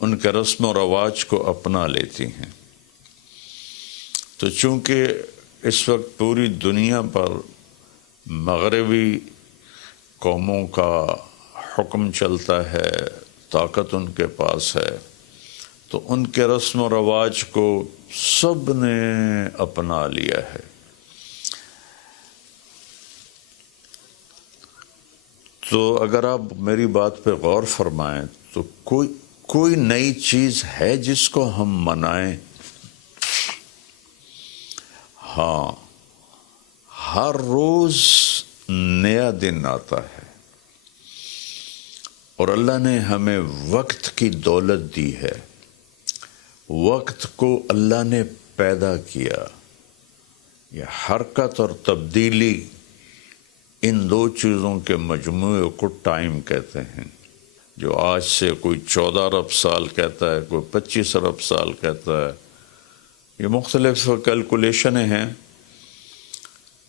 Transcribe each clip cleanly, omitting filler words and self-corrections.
ان کے رسم و رواج کو اپنا لیتی ہیں۔ تو چونکہ اس وقت پوری دنیا پر مغربی قوموں کا حکم چلتا ہے، طاقت ان کے پاس ہے، تو ان کے رسم و رواج کو سب نے اپنا لیا ہے۔ تو اگر آپ میری بات پہ غور فرمائیں تو کوئی نئی چیز ہے جس کو ہم منائیں؟ ہاں، ہر روز نیا دن آتا ہے، اور اللہ نے ہمیں وقت کی دولت دی ہے۔ وقت کو اللہ نے پیدا کیا۔ یہ حرکت اور تبدیلی، ان دو چیزوں کے مجموعے کو ٹائم کہتے ہیں۔ جو آج سے کوئی 14 ارب سال کہتا ہے، کوئی 25 ارب سال کہتا ہے، یہ مختلف کیلکولیشنیں ہیں۔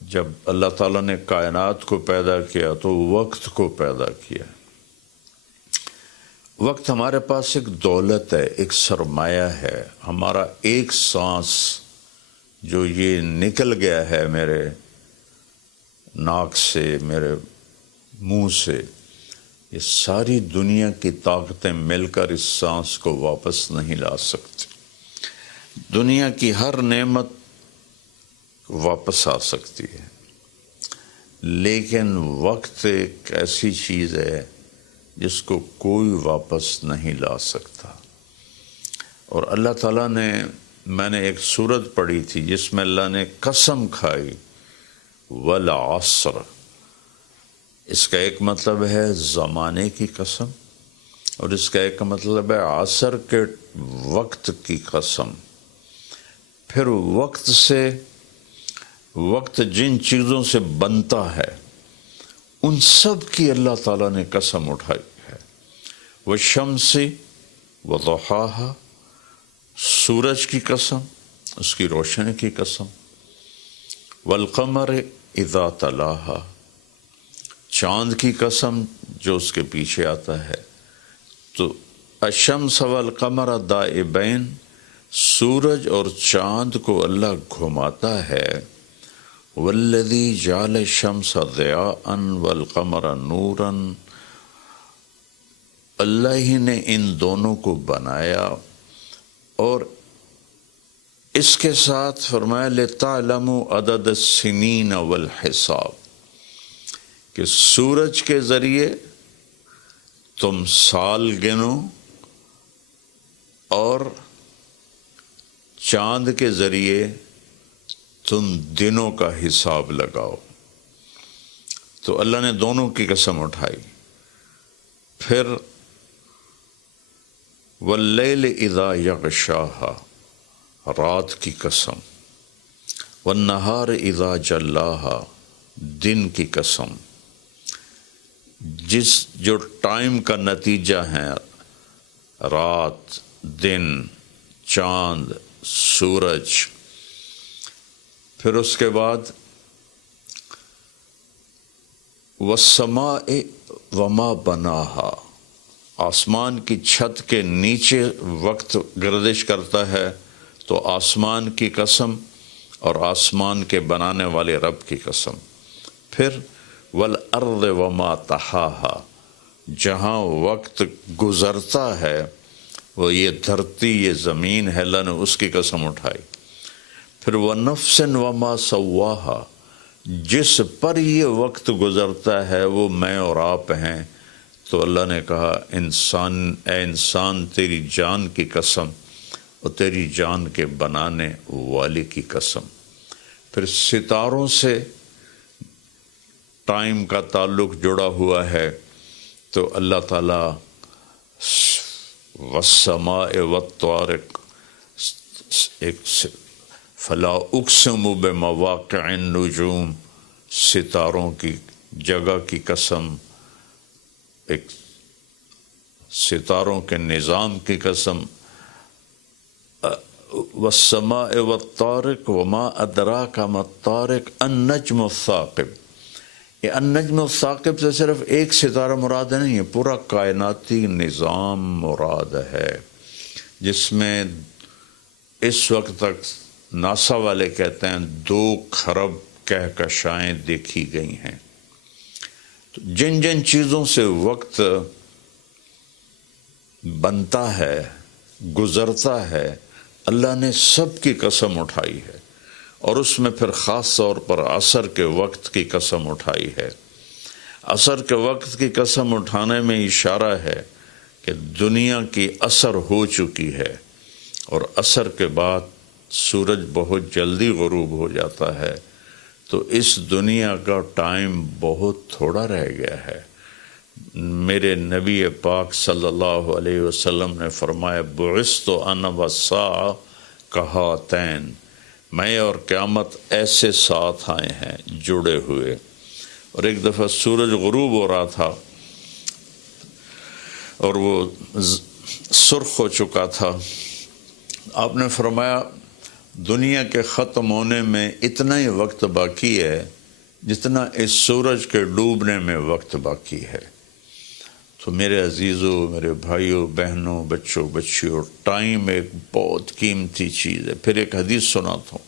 جب اللہ تعالیٰ نے کائنات کو پیدا کیا تو وقت کو پیدا کیا۔ وقت ہمارے پاس ایک دولت ہے، ایک سرمایہ ہے۔ ہمارا ایک سانس جو یہ نکل گیا ہے میرے ناک سے، میرے منہ سے، یہ ساری دنیا کی طاقتیں مل کر اس سانس کو واپس نہیں لا سکتی۔ دنیا کی ہر نعمت واپس آ سکتی ہے، لیکن وقت ایک ایسی چیز ہے جس کو کوئی واپس نہیں لا سکتا۔ اور اللہ تعالیٰ نے، میں نے ایک سورت پڑھی تھی جس میں اللہ نے قسم کھائی، والعصر۔ اس کا ایک مطلب ہے زمانے کی قسم، اور اس کا ایک مطلب ہے عصر کے وقت کی قسم۔ پھر وقت جن چیزوں سے بنتا ہے ان سب کی اللہ تعالیٰ نے قسم اٹھائی ہے۔ والشمس وضحاها، سورج کی قسم، اس کی روشنی کی قسم۔ والقمر اذا تلاها، چاند کی قسم جو اس کے پیچھے آتا ہے۔ تو الشمس والقمر دائبین، سورج اور چاند کو اللہ گھماتا ہے۔ والذی جعل الشمس ضیاء والقمر نورا، اللہ ہی نے ان دونوں کو بنایا، اور اس کے ساتھ فرمایا لِتَعْلَمُوا عَدَدَ السِّنِينَ وَالْحِسَابِ، کہ سورج کے ذریعے تم سال گنو اور چاند کے ذریعے تم دنوں کا حساب لگاؤ۔ تو اللہ نے دونوں کی قسم اٹھائی۔ پھر واللیل اذا یغشاہا، رات کی قسم۔ والنہار اذا جلاہا، دن کی قسم۔ جو ٹائم کا نتیجہ ہے، رات، دن، چاند، سورج۔ پھر اس کے بعد والسماء وما بناہا، آسمان کی چھت کے نیچے وقت گردش کرتا ہے، تو آسمان کی قسم اور آسمان کے بنانے والے رب کی قسم۔ پھر والارض وما طحاہا، جہاں وقت گزرتا ہے وہ یہ دھرتی، یہ زمین ہے، اللہ نے اس کی قسم اٹھائی۔ پھر وَنَفْسٍ وَمَا سَوَّاهَا، جس پر یہ وقت گزرتا ہے وہ میں اور آپ ہیں، تو اللہ نے کہا اے انسان تیری جان کی قسم اور تیری جان کے بنانے والے کی قسم۔ پھر ستاروں سے ٹائم کا تعلق جڑا ہوا ہے، تو اللہ تعالیٰ والسماء والطارق، فلا اقسم بمواقع النجوم، ستاروں کی جگہ کی قسم، ایک ستاروں کے نظام کی قسم۔ والسماء والطارق وما ادراک ما الطارق النجم الثاقب، یہ النجم الثاقب سے صرف ایک ستارہ مراد نہیں ہے، پورا کائناتی نظام مراد ہے۔ جس میں اس وقت تک ناسا والے کہتے ہیں 2 کھرب کہکشائیں دیکھی گئی ہیں۔ تو جن جن چیزوں سے وقت بنتا ہے، گزرتا ہے، اللہ نے سب کی قسم اٹھائی ہے، اور اس میں پھر خاص طور پر عصر کے وقت کی قسم اٹھائی ہے۔ عصر کے وقت کی قسم اٹھانے میں اشارہ ہے کہ دنیا کی عصر ہو چکی ہے، اور عصر کے بعد سورج بہت جلدی غروب ہو جاتا ہے، تو اس دنیا کا ٹائم بہت تھوڑا رہ گیا ہے۔ میرے نبی پاک صلی اللہ علیہ وسلم نے فرمایا بعثت انا والساعہ کہاتین، میں اور قیامت ایسے ساتھ آئے ہیں جڑے ہوئے۔ اور ایک دفعہ سورج غروب ہو رہا تھا اور وہ سرخ ہو چکا تھا، آپ نے فرمایا دنیا کے ختم ہونے میں اتنا ہی وقت باقی ہے جتنا اس سورج کے ڈوبنے میں وقت باقی ہے۔ تو میرے عزیزوں، میرے بھائیوں، بہنوں، بچوں، بچیوں، ٹائم ایک بہت قیمتی چیز ہے۔ پھر ایک حدیث سناتا ہوں،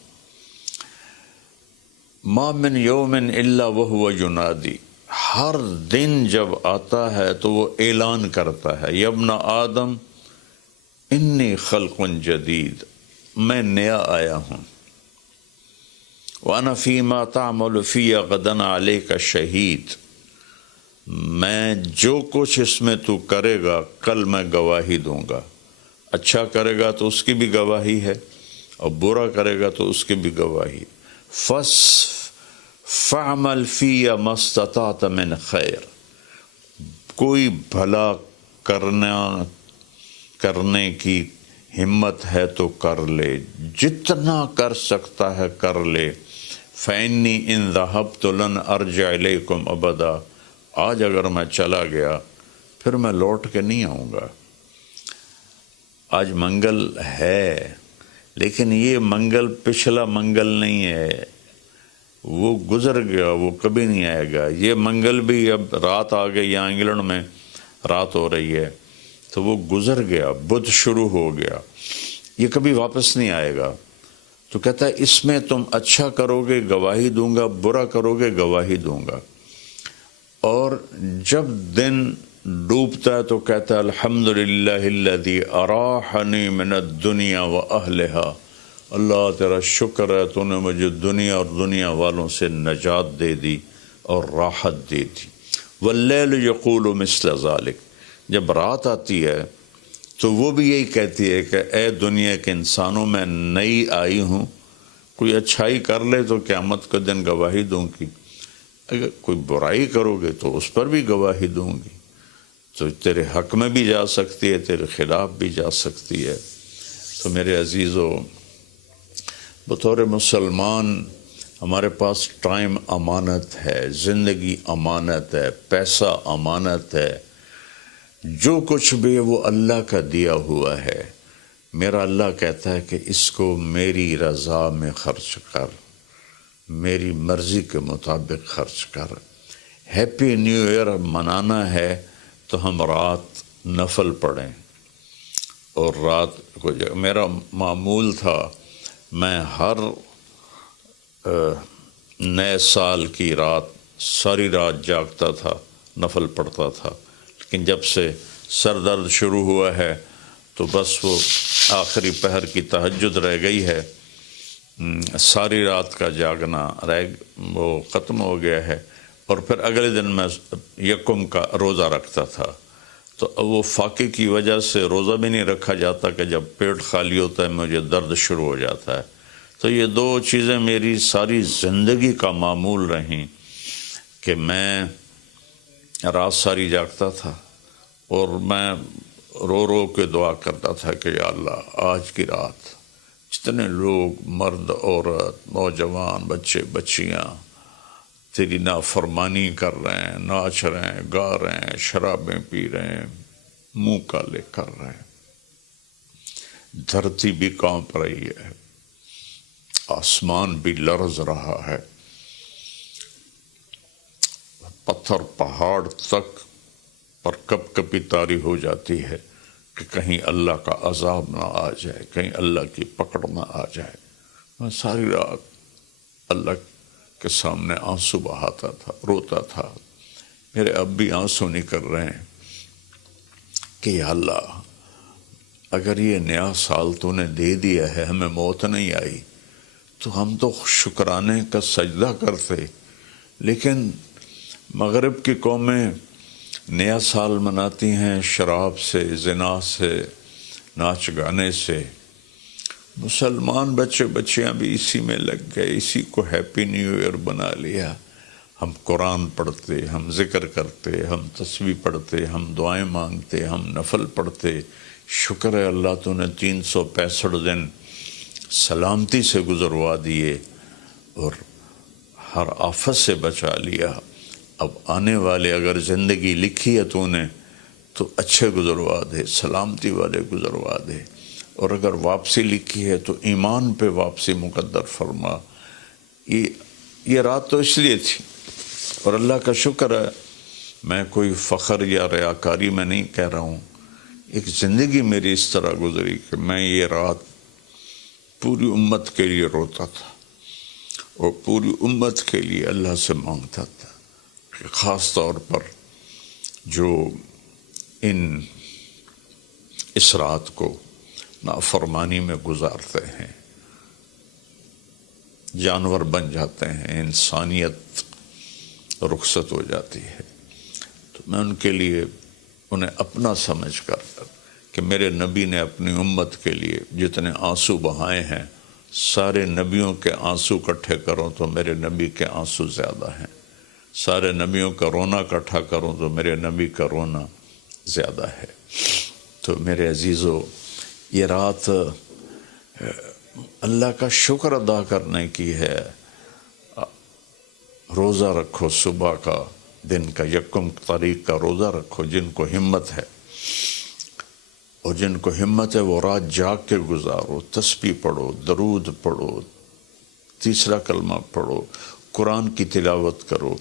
ما من یوم الا وہو ینادی، ہر دن جب آتا ہے تو وہ اعلان کرتا ہے، یا ابن آدم انی خلق جدید، میں نیا آیا ہوں، وَأَنَا فِي مَا تَعْمَلُ فِي غَدًا عَلَيْكَ شہید، میں جو کچھ اس میں تو کرے گا کل میں گواہی دوں گا۔ اچھا کرے گا تو اس کی بھی گواہی ہے، اور برا کرے گا تو اس کی بھی گواہی۔ فَعْمَلْ فِيَّ مَا اسْتَطَعْتَ مِنْ خَيْرٍ، کوئی بھلا کرنے کی ہمت ہے تو کر لے، جتنا کر سکتا ہے کر لے۔ فَإِنِّي إِن ذَهَبْتُ لَنْ أَرْجِعَ إِلَيْكُمْ أَبَدًا، آج اگر میں چلا گیا پھر میں لوٹ کے نہیں آؤں گا۔ آج منگل ہے، لیکن یہ منگل پچھلا منگل نہیں ہے، وہ گزر گیا، وہ کبھی نہیں آئے گا۔ یہ منگل بھی اب رات آ گئی، یہاں انگلینڈ میں رات ہو رہی ہے، تو وہ گزر گیا، بدھ شروع ہو گیا، یہ کبھی واپس نہیں آئے گا۔ تو کہتا ہے اس میں تم اچھا کرو گے گواہی دوں گا، برا کرو گے گواہی دوں گا۔ اور جب دن ڈوبتا ہے تو کہتا ہے الحمدللہ الذی اراحنی من الدنیا واہلہا، اللہ تیرا شکر ہے تو نے مجھے دنیا اور دنیا والوں سے نجات دے دی اور راحت دے دی۔ واللیل یقول مثل ذلک، جب رات آتی ہے تو وہ بھی یہی کہتی ہے کہ اے دنیا کے انسانوں، میں نئی آئی ہوں، کوئی اچھائی کر لے تو قیامت کے دن گواہی دوں گی، اگر کوئی برائی کرو گے تو اس پر بھی گواہی دوں گی۔ تو تیرے حق میں بھی جا سکتی ہے، تیرے خلاف بھی جا سکتی ہے۔ تو میرے عزیزو، بطور مسلمان ہمارے پاس ٹائم امانت ہے، زندگی امانت ہے، پیسہ امانت ہے، جو کچھ بھی ہے وہ اللہ کا دیا ہوا ہے۔ میرا اللہ کہتا ہے کہ اس کو میری رضا میں خرچ کر، میری مرضی کے مطابق خرچ کر۔ ہیپی نیو ایئر منانا ہے تو ہم رات نفل پڑھیں، اور رات کو میرا معمول تھا، میں ہر نئے سال کی رات ساری رات جاگتا تھا، نفل پڑھتا تھا، لیکن جب سے سر درد شروع ہوا ہے تو بس وہ آخری پہر کی تہجد رہ گئی ہے، ساری رات کا جاگنا وہ ختم ہو گیا ہے۔ اور پھر اگلے دن میں یکم کا روزہ رکھتا تھا، تو وہ فاقے کی وجہ سے روزہ بھی نہیں رکھا جاتا کہ جب پیٹ خالی ہوتا ہے مجھے درد شروع ہو جاتا ہے۔ تو یہ دو چیزیں میری ساری زندگی کا معمول رہیں کہ میں رات ساری جاگتا تھا، اور میں رو رو کے دعا کرتا تھا کہ یا اللہ آج کی رات جتنے لوگ، مرد، عورت، نوجوان، بچے بچیاں تیری نافرمانی کر رہے ہیں، ناچ رہے ہیں، گا رہے ہیں، شرابیں پی رہے ہیں، منہ کالے کر رہے ہیں، دھرتی بھی کانپ رہی ہے، آسمان بھی لرز رہا ہے، پتھر پہاڑ تک پر کب کبھی طاری ہو جاتی ہے کہ کہیں اللہ کا عذاب نہ آ جائے، کہیں اللہ کی پکڑ نہ آ جائے۔ میں ساری رات اللہ کے سامنے آنسو بہاتا تھا، روتا تھا۔ میرے اب بھی آنسو نکل رہے ہیں کہ یا اللہ، اگر یہ نیا سال تو نے دے دیا ہے، ہمیں موت نہیں آئی، تو ہم تو شکرانے کا سجدہ کرتے، لیکن مغرب کی قومیں نیا سال مناتی ہیں شراب سے، زنا سے، ناچ گانے سے۔ مسلمان بچے بچیاں بھی اسی میں لگ گئے، اسی کو ہیپی نیو ایئر بنا لیا۔ ہم قرآن پڑھتے، ہم ذکر کرتے، ہم تسبیح پڑھتے، ہم دعائیں مانگتے، ہم نفل پڑھتے۔ شکر ہے اللہ تو نے 365 دن سلامتی سے گزروا دیے اور ہر آفت سے بچا لیا۔ اب آنے والے اگر زندگی لکھی ہے تو نے تو اچھے گزروا دے، سلامتی والے گزروا دے، اور اگر واپسی لکھی ہے تو ایمان پہ واپسی مقدر فرما۔ یہ رات تو اس لیے تھی، اور اللہ کا شکر ہے، میں کوئی فخر یا ریاکاری میں نہیں کہہ رہا ہوں، ایک زندگی میری اس طرح گزری کہ میں یہ رات پوری امت کے لیے روتا تھا اور پوری امت کے لیے اللہ سے مانگتا تھا کہ خاص طور پر جو اس رات کو نافرمانی میں گزارتے ہیں، جانور بن جاتے ہیں، انسانیت رخصت ہو جاتی ہے، تو میں ان کے لیے انہیں اپنا سمجھ کر کہ میرے نبی نے اپنی امت کے لیے جتنے آنسو بہائے ہیں، سارے نبیوں کے آنسو اکٹھے کروں تو میرے نبی کے آنسو زیادہ ہیں، سارے نبیوں کا رونا اکٹھا کروں تو میرے نبی کا رونا زیادہ ہے۔ تو میرے عزیزو، یہ رات اللہ کا شکر ادا کرنے کی ہے۔ روزہ رکھو، صبح کا دن کا 1 تاریخ کا روزہ رکھو، جن کو ہمت ہے، اور جن کو ہمت ہے وہ رات جاگ کے گزارو، تسبیح پڑھو، درود پڑھو، تیسرا کلمہ پڑھو، قرآن کی تلاوت کرو،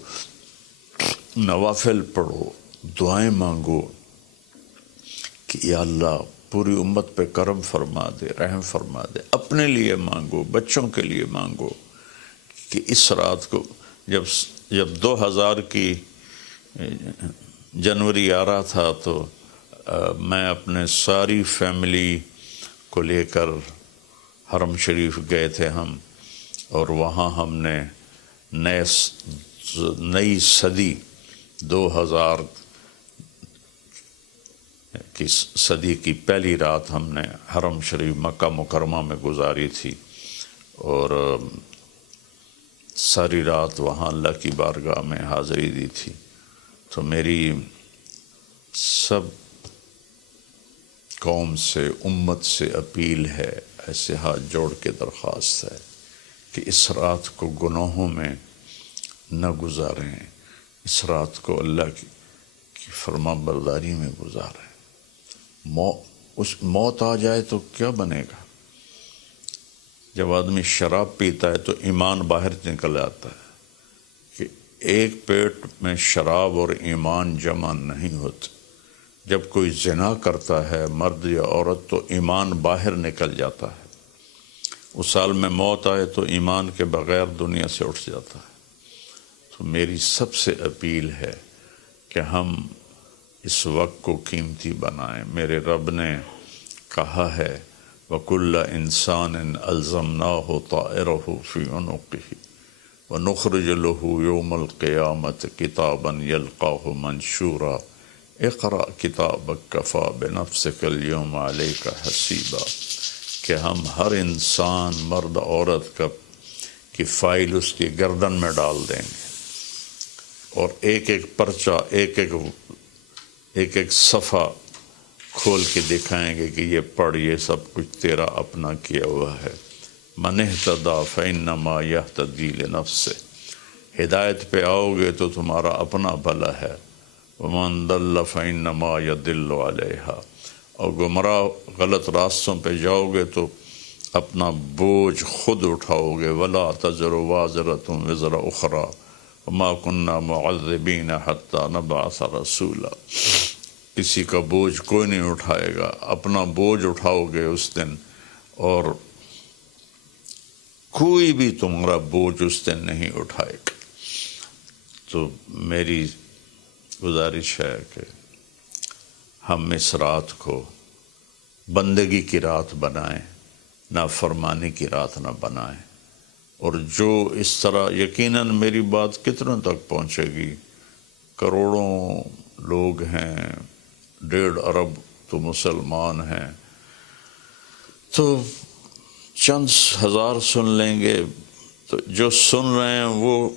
نوافل پڑھو، دعائیں مانگو کہ یا اللہ پوری امت پہ کرم فرما دے، رحم فرما دے۔ اپنے لیے مانگو، بچوں کے لیے مانگو کہ اس رات کو جب 2000 کی جنوری آ رہا تھا تو میں اپنے ساری فیملی کو لے کر حرم شریف گئے تھے ہم، اور وہاں ہم نے نئی صدی 2000 کی صدی کی پہلی رات ہم نے حرم شریف مکہ مکرمہ میں گزاری تھی، اور ساری رات وہاں اللہ کی بارگاہ میں حاضری دی تھی۔ تو میری سب قوم سے، امت سے اپیل ہے، ایسے ہاتھ جوڑ کے درخواست ہے کہ اس رات کو گناہوں میں نہ گزاریں، اس رات کو اللہ کی فرما برداری میں گزاریں۔ موت آ جائے تو کیا بنے گا؟ جب آدمی شراب پیتا ہے تو ایمان باہر نکل آتا ہے کہ ایک پیٹ میں شراب اور ایمان جمع نہیں ہوتے۔ جب کوئی زنا کرتا ہے مرد یا عورت تو ایمان باہر نکل جاتا ہے، اس سال میں موت آئے تو ایمان کے بغیر دنیا سے اٹھ جاتا ہے۔ تو میری سب سے اپیل ہے کہ ہم اس وقت کو قیمتی بنائیں۔ میرے رب نے کہا ہے وَكُلَّ إِنسَانٍ أَلْزَمْنَاهُ طَائِرَهُ فِي عُنُقِهِ وَنُخْرِجُ لَهُ يَوْمَ الْقِيَامَةِ كِتَابًا يَلْقَاهُ مَنْشُورًا اقرأ كِتَابَكَ كَفَى بِنَفْسِكَ الْيَوْمَ عَلَيْكَ حَسِيبًا، کہ ہم ہر انسان، مرد عورت کی فائل اس کی گردن میں ڈال دیں گے، اور ایک ایک پرچہ، ایک ایک صفحہ کھول کے دکھائیں گے کہ یہ پڑھ، یہ سب کچھ تیرا اپنا کیا ہوا ہے۔ من اہتدی فإنما یہتدی لنفسہ، ہدایت پہ آؤ گے تو تمہارا اپنا بھلا ہے، ومن ضل فإنما یضل علیہا، اور گمراہ غلط راستوں پہ جاؤ گے تو اپنا بوجھ خود اٹھاؤ گے۔ ولا تزر وازرۃ وزر اخری وما كنا معذبین حتی نبعث رسولا۔ کسی کا بوجھ کوئی نہیں اٹھائے گا، اپنا بوجھ اٹھاؤ گے اس دن، اور کوئی بھی تمہارا بوجھ اس دن نہیں اٹھائے گا۔ تو میری گزارش ہے کہ ہم اس رات کو بندگی کی رات بنائیں، نافرمانی کی رات نہ بنائیں۔ اور جو اس طرح، یقیناً میری بات کتنوں تک پہنچے گی، کروڑوں لوگ ہیں، 1.5 ارب تو مسلمان ہیں، تو چند ہزار سن لیں گے، تو جو سن رہے ہیں وہ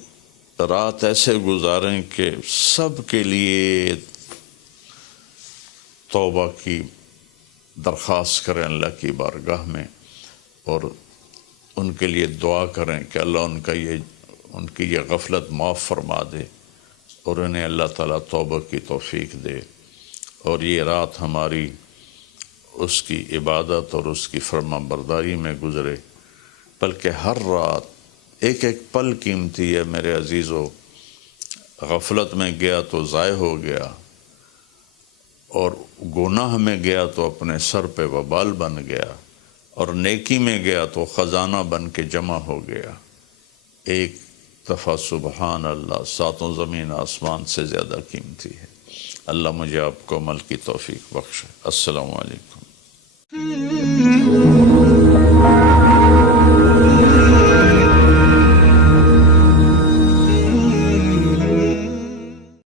رات ایسے گزاریں کہ سب کے لیے توبہ کی درخواست کریں اللہ کی بارگاہ میں، اور ان کے لیے دعا کریں کہ اللہ ان کی یہ غفلت معاف فرما دے، اور انہیں اللہ تعالیٰ توبہ کی توفیق دے، اور یہ رات ہماری اس کی عبادت اور اس کی فرما برداری میں گزرے، بلکہ ہر رات ایک ایک پل قیمتی ہے میرے عزیزو۔ غفلت میں گیا تو ضائع ہو گیا، اور گناہ میں گیا تو اپنے سر پہ وبال بن گیا، اور نیکی میں گیا تو خزانہ بن کے جمع ہو گیا۔ ایک دفعہ سبحان اللہ 7 زمین آسمان سے زیادہ قیمتی ہے۔ اللہ مجھے آپ کو عمل کی توفیق بخشے۔ السلام علیکم۔